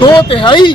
2/3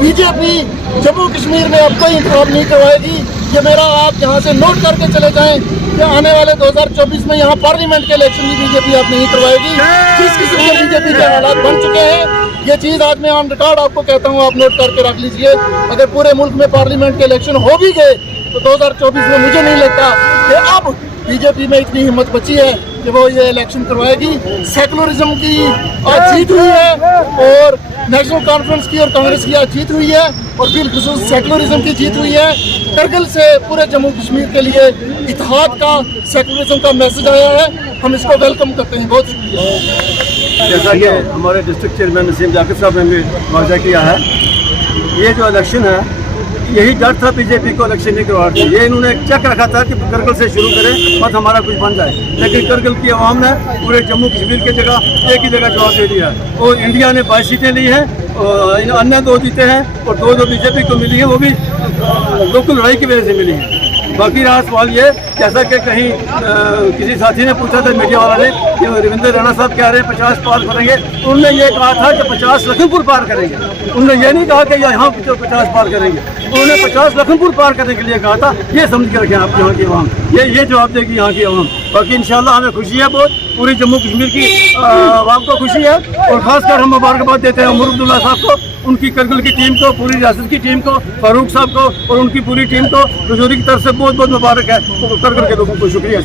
B J پی جموں کشمیر میں اب کوئی انتخاب نہیں کروائے گی. یہ میرا آپ یہاں سے نوٹ کر کے چلے جائیں کہ آنے والے 2024 میں یہاں پارلیمنٹ کے الیکشن بھی بی جے پی آپ نہیں کروائے گی. جس قسم کے بی جے پی کے حالات بن چکے ہیں, یہ چیز آج میں آن ریکارڈ آپ کو کہتا ہوں, آپ نوٹ کر کے رکھ لیجئے. اگر پورے ملک میں پارلیمنٹ کے الیکشن ہو بھی گئے تو 2024 میں مجھے نہیں لگتا کہ اب بی جے پی میں اتنی ہمت بچی ہے کہ وہ یہ الیکشن کروائے گی. سیکولرزم کی آج جیت ہوئی ہے, اور نیشنل کانفرنس کی اور کانگریس کی آج جیت ہوئی ہے, اور بالخصوص سیکولرزم کی جیت ہوئی ہے. کرگل سے پورے جموں کشمیر کے لیے اتحاد کا, سیکولرزم کا میسج آیا ہے. ہم اس کو ویلکم کرتے ہیں. بہت شکریہ. جیسا کہ ہمارے ڈسٹرکٹ چیئرمین نسیم جاکر صاحب نے بھی واضح کیا ہے, یہ جو الیکشن ہے یہی ڈر تھا بی جے پی کو الیکشن نہیں کروانا تھا. یہ انہوں نے ایک چیک رکھا تھا کہ کرگل سے شروع کریں بس ہمارا کچھ بن جائے, لیکن کرگل کی عوام نے پورے جموں کشمیر کی جگہ ایک ہی جگہ جواب دے دیا. اور انڈیا نے 22 سیٹیں لی ہیں, انیہ 2 جیتے ہیں, اور 2 جو بی جے پی کو ملی ہیں وہ بھی لوکل لڑائی کی وجہ سے ملی ہیں. باقی رہا سوال یہ, جیسا کہ کہیں کسی ساتھی نے پوچھا تھا میڈیا والا نے کہ رویندر رانا صاحب کہہ رہے ہیں 50 پار کریں گے, تو انہوں نے یہ کہا تھا کہ 50 لکھنؤ پور پار کریں گے. انہوں نے یہ نہیں کہا کہ یہاں 50 پار کریں گے, انہوں نے 50 لکھنؤ پور پار کرنے کے لیے کہا تھا. یہ سمجھ کے رکھیں آپ یہاں کی عوام, یہ جواب دے گی یہاں کی عوام. باقی انشاءاللہ ہمیں خوشی ہے بہت, پوری جموں کشمیر کی عوام کو خوشی ہے, اور خاص کر ہم مبارکباد دیتے ہیں عمر عبداللہ صاحب کو, ان کی کرگل کی ٹیم کو, پوری ریاست کی ٹیم کو, فاروق صاحب کو اور ان کی پوری ٹیم کو رجوری کی طرف سے بہت بہت مبارک ہے. کرگل کے لوگوں کو شکریہ.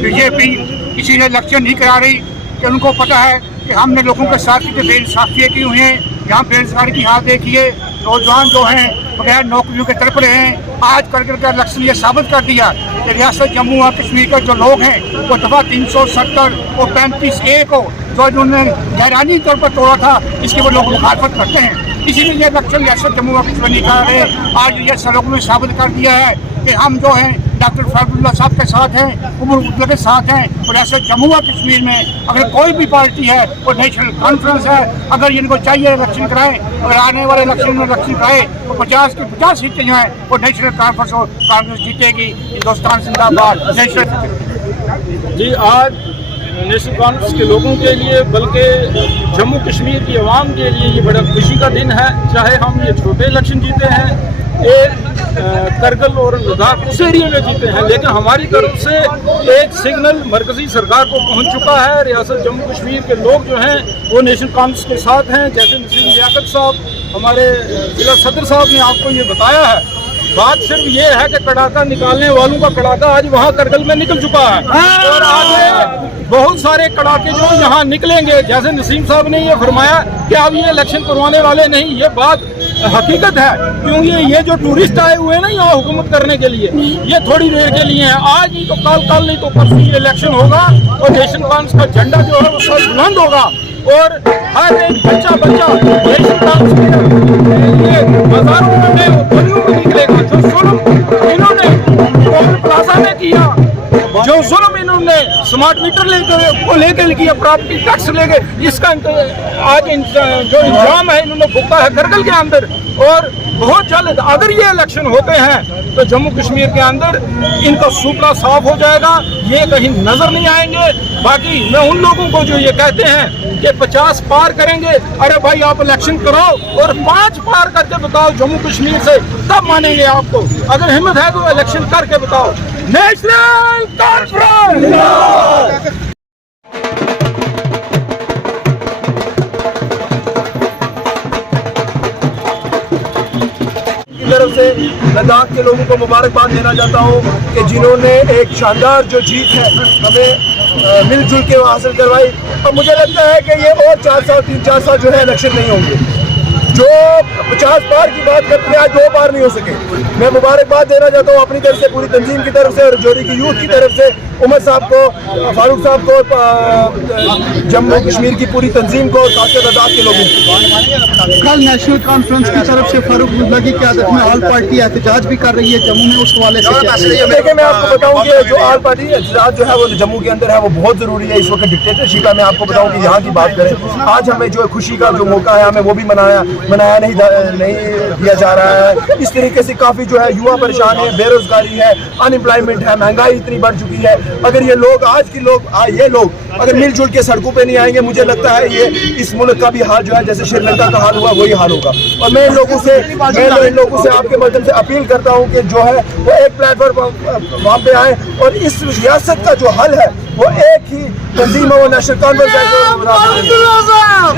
بی جے پی کسی نے الیکشن نہیں کرا رہی کہ ان کو پتہ ہے کہ ہم نے لوگوں کے ساتھ جو بے انصافیاں کی ہوئی ہیں, یہاں بے روزگاری کی حالت دیکھیے, نوجوان جو ہیں بغیر نوکریوں کے تڑپ رہے ہیں. آج کرگل کا الیکشن یہ ثابت کر دیا کہ ریاست جموں اور کشمیر کے جو لوگ ہیں وہ دفعہ 370 اور 35A کو جو انہوں نے غیرانی طور پر توڑا تھا, اس کے وہ لوگ مخالفت کرتے ہیں. اسی لیے یہ الیکشن ریاست جموں اور کشمیر نہیں کر رہے. آج یہ سلوک نے ثابت کر دیا ہے کہ ہم جو ہیں ڈاکٹر فاروق اللہ صاحب کے ساتھ ہیں, عمر عبداللہ کے ساتھ ہیں, اور ریاست جموں اور کشمیر میں اگر کوئی بھی پارٹی ہے وہ نیشنل کانفرنس ہے. اگر ان کو چاہیے الیکشن کرائیں, اگر آنے والے الیکشن میں الیکشن کرائے تو 50 کی 50 سیٹیں جو ہیں وہ نیشنل کانفرنس اور کانگریس جیتے گی. ہندوستان زندہ باد. نیشنل جی آج نیشنل کانفرنس کے لوگوں کے لیے بلکہ جموں کشمیر کی عوام کے لیے یہ بڑا خوشی کا دن ہے. چاہے ہم یہ چھوٹے الیکشن جیتے ہیں, کرگل اور لداخ اس ایریے میں جیتے ہیں, لیکن ہماری طرف سے ایک سگنل مرکزی سرکار کو پہنچ چکا ہے. ریاست جموں کشمیر کے لوگ جو ہیں وہ نیشنل کانفرنس کے ساتھ ہیں. جیسے نسیم لیاقت صاحب, ہمارے ضلع صدر صاحب نے آپ کو یہ بتایا ہے. بات صرف یہ ہے کہ کڑاکا نکالنے والوں کا کڑاکا آج وہاں کرگل میں نکل چکا ہے, اور آگے بہت سارے کڑاکے جو یہاں نکلیں گے. جیسے نسیم صاحب نے یہ فرمایا کہ اب یہ الیکشن کروانے والے نہیں, یہ بات حقیقت ہے, کیونکہ یہ جو ٹورسٹ آئے ہوئے ہیں نا یہاں حکومت کرنے کے لیے, یہ تھوڑی دیر کے لیے ہیں. آج نہیں تو کل نہیں تو پرسوں یہ الیکشن ہوگا, اور نیشنل کانفرنس کا جھنڈا جو ہے وہ سب بلند ہوگا, اور ہر ایک بچہ نیشنل کانفرنس کے لیے بازاروں میں گلیوں میں نکلے گا. جو ظلم انہوں نے ٹول پلازا میں کیا, جو ظلم انہوں نے اسمارٹ میٹر لے کے کیا, پراپرٹی ٹیکس لے کے, اس کا آج جو انجام ہے انہوں نے بھگتا ہے کرگل کے اندر. اور بہت جلد اگر یہ الیکشن ہوتے ہیں تو جموں کشمیر کے اندر ان کا سپرا صاف ہو جائے گا, یہ کہیں نظر نہیں آئیں گے. باقی میں ان لوگوں کو جو یہ کہتے ہیں کہ 50 پار کریں گے, ارے بھائی آپ الیکشن کراؤ اور 5 پار کر کے بتاؤ جموں کشمیر سے, تب مانیں گے آپ کو. اگر ہمت ہے تو الیکشن کر کے بتاؤ. نیشنل کانفرنس کی طرف سے لداخ کے لوگوں کو مبارکباد دینا چاہتا ہوں کہ جنہوں نے ایک شاندار جو جیت ہے ہمیں مل جل کے حاصل کروائی. اور مجھے لگتا ہے کہ یہ اور 3-4 سال جو ہے الیکشن نہیں ہوں گے. جو 50 پار کی بات کرتے ہیں آج 2 پار نہیں ہو سکے. میں مبارکباد دینا چاہتا ہوں اپنی طرف سے, پوری تنظیم کی طرف سے, اور جوری کی یوتھ کی طرف سے, عمر صاحب کو, فاروق صاحب کو, جموں کشمیر کی پوری تنظیم کو, خاص کر لداخ کے لوگوں کو. کل نیشنل کانفرنس کی طرف سے فاروق عبداللہ کی قیادت میں آل پارٹی احتجاج بھی کر رہی ہے جموں میں, اس حوالے سے دیکھیں میں آپ کو بتاؤں کہ جو آل پارٹی احتجاج جو ہے وہ جموں کے اندر ہے وہ بہت ضروری ہے. اس وقت ڈکٹیٹرشپ کا میں آپ کو بتاؤں کہ یہاں کی بات کریں, آج ہمیں جو خوشی کا جو موقع ہے ہمیں وہ بھی منایا نہیں دیا جا رہا ہے. اس طریقے سے کافی جو ہے یوا پریشان ہے, بے روزگاری ہے, ان امپلائمنٹ ہے, مہنگائی اتنی بڑھ چکی ہے. اگر یہ لوگ آج کے لوگ یہ لوگ اگر مل جل کے سڑکوں پہ نہیں آئیں گے، مجھے لگتا ہے یہ اس ملک کا بھی حال جو ہے جیسے سری لنکا کا حال ہوا وہی حال ہوگا. اور میں ان لوگوں سے آپ کے مادھیم سے اپیل کرتا ہوں کہ جو ہے وہ ایک پلیٹ فارم وہاں پہ آئیں اور اس ریاست کا جو حل ہے وہ ایک ہی تنظیم ہے، وہ نیشنل کانفرنس ہے.